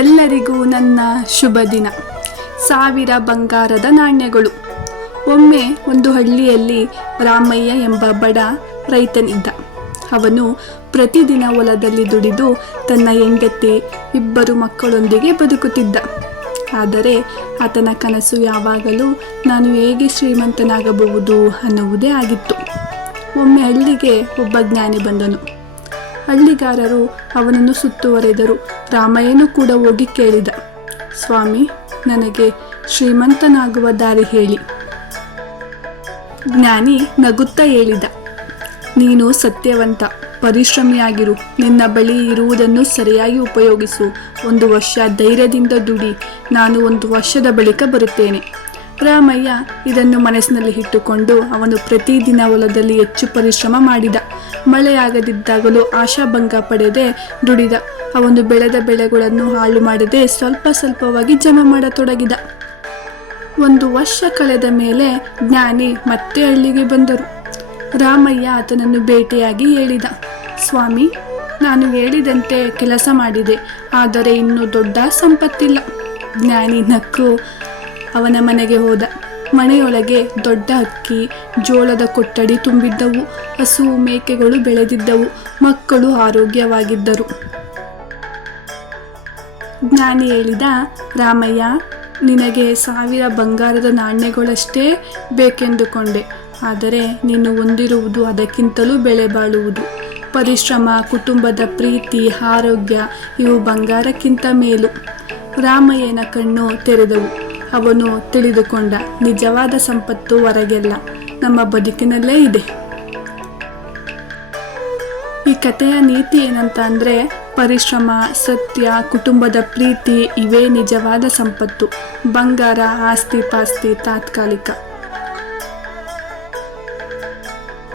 ಎಲ್ಲರಿಗೂ ನನ್ನ ಶುಭ ದಿನ. 1000 ಬಂಗಾರದ ನಾಣ್ಯಗಳು. ಒಮ್ಮೆ ಒಂದು ಹಳ್ಳಿಯಲ್ಲಿ ರಾಮಯ್ಯ ಎಂಬ ಬಡ ರೈತನಿದ್ದ. ಅವನು ಪ್ರತಿದಿನ ಹೊಲದಲ್ಲಿ ದುಡಿದು ತನ್ನ ಹೆಂಡತಿ 2 ಮಕ್ಕಳೊಂದಿಗೆ ಬದುಕುತ್ತಿದ್ದ. ಆದರೆ ಆತನ ಕನಸು ಯಾವಾಗಲೂ ನಾನು ಹೇಗೆ ಶ್ರೀಮಂತನಾಗಬಹುದು ಅನ್ನುವುದೇ ಆಗಿತ್ತು. ಒಮ್ಮೆ ಹಳ್ಳಿಗೆ ಒಬ್ಬ ಜ್ಞಾನಿ ಬಂದನು. ಹಳ್ಳಿಗಾರರು ಅವನನ್ನು ಸುತ್ತುವರೆದರು. ರಾಮಯ್ಯನು ಕೂಡ ಹೋಗಿ ಕೇಳಿದ, ಸ್ವಾಮಿ, ನನಗೆ ಶ್ರೀಮಂತನಾಗುವ ದಾರಿ ಹೇಳಿ. ಜ್ಞಾನಿ ನಗುತ್ತಾ ಹೇಳಿದ, ನೀನು ಸತ್ಯವಂತ, ಪರಿಶ್ರಮಿಯಾಗಿರು. ನಿನ್ನ ಬಳಿ ಇರುವುದನ್ನು ಸರಿಯಾಗಿ ಉಪಯೋಗಿಸು. 1 ವರ್ಷ ಧೈರ್ಯದಿಂದ ದುಡಿ. ನಾನು 1 ವರ್ಷದ ಬಳಿಕ ಬರುತ್ತೇನೆ. ರಾಮಯ್ಯ ಇದನ್ನು ಮನಸ್ಸಿನಲ್ಲಿ ಇಟ್ಟುಕೊಂಡು ಅವನು ಪ್ರತಿದಿನ ಹೊಲದಲ್ಲಿ ಹೆಚ್ಚು ಪರಿಶ್ರಮ ಮಾಡಿದ. ಮಳೆಯಾಗದಿದ್ದಾಗಲೂ ಆಶಾಭಂಗ ಪಡೆದೇ ದುಡಿದ. ಅವನು ಬೆಳೆದ ಬೆಳೆಗಳನ್ನು ಹಾಳು ಮಾಡದೆ ಸ್ವಲ್ಪ ಸ್ವಲ್ಪವಾಗಿ ಜಮಾ ಮಾಡತೊಡಗಿದ. 1 ವರ್ಷ ಕಳೆದ ಮೇಲೆ ಜ್ಞಾನಿ ಮತ್ತೆ ಹಳ್ಳಿಗೆ ಬಂದರು. ರಾಮಯ್ಯ ಆತನನ್ನು ಭೇಟಿಯಾಗಿ ಹೇಳಿದ, ಸ್ವಾಮಿ, ನಾನು ಹೇಳಿದಂತೆ ಕೆಲಸ ಮಾಡಿದೆ, ಆದರೆ ಇನ್ನೂ ದೊಡ್ಡ ಸಂಪತ್ತಿಲ್ಲ. ಜ್ಞಾನಿ ನಕ್ಕು ಅವನ ಮನೆಗೆ ಹೋದ. ಮನೆಯೊಳಗೆ ದೊಡ್ಡ ಅಕ್ಕಿ, ಜೋಳದ ಕೊಠಡಿ ತುಂಬಿದ್ದವು. ಹಸು ಮೇಕೆಗಳು ಬೆಳೆದಿದ್ದವು. ಮಕ್ಕಳು ಆರೋಗ್ಯವಾಗಿದ್ದರು. ಜ್ಞಾನಿ ಹೇಳಿದ, ರಾಮಯ್ಯ, ನಿನಗೆ 1000 ಬಂಗಾರದ ನಾಣ್ಯಗಳಷ್ಟೇ ಬೇಕೆಂದುಕೊಂಡೆ. ಆದರೆ ನೀನು ಹೊಂದಿರುವುದು ಅದಕ್ಕಿಂತಲೂ ಬೆಲೆ ಬಾಳುವುದು. ಪರಿಶ್ರಮ, ಕುಟುಂಬದ ಪ್ರೀತಿ, ಆರೋಗ್ಯ ಇವು ಬಂಗಾರಕ್ಕಿಂತ ಮೇಲು. ರಾಮಯ್ಯನ ಕಣ್ಣು ತೆರೆದವು. ಅವನು ತಿಳಿದುಕೊಂಡ, ನಿಜವಾದ ಸಂಪತ್ತು ಹೊರಗೆಲ್ಲ, ನಮ್ಮ ಬದುಕಿನಲ್ಲೇ ಇದೆ. ಈ ಕಥೆಯ ನೀತಿ ಏನಂತ ಅಂದರೆ, ಪರಿಶ್ರಮ, ಸತ್ಯ, ಕುಟುಂಬದ ಪ್ರೀತಿ ಇವೇ ನಿಜವಾದ ಸಂಪತ್ತು. ಬಂಗಾರ, ಆಸ್ತಿ ಪಾಸ್ತಿ ತಾತ್ಕಾಲಿಕ.